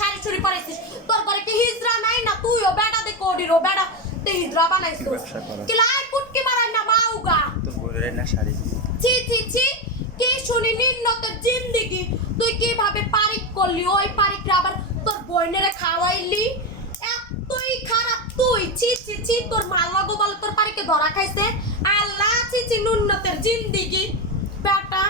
শাড়ি চুরি পরাইছিস তোর ঘরে কি হিজরা নাই না তুইও বেটা দে কোডিরো বেটা তে হিজরা বানাইছিস কি লাই পুটকি মারাই না মাউগা তোর বউরে না শাড়ি ছি ছি ছি কি শুনি নিন্নতের জিন্দেগি তুই কিভাবে পারিক করলি ওই পারিকরা আবার তোর বইনেরে খাওয়াইলি এতই খারাপ তুই ছি ছি ছি তোর মাল লাগো বলে তোর পারিকে ধরা খাইছে আল্লাহ ছি ছি নিন্নতের জিন্দেগি বেটা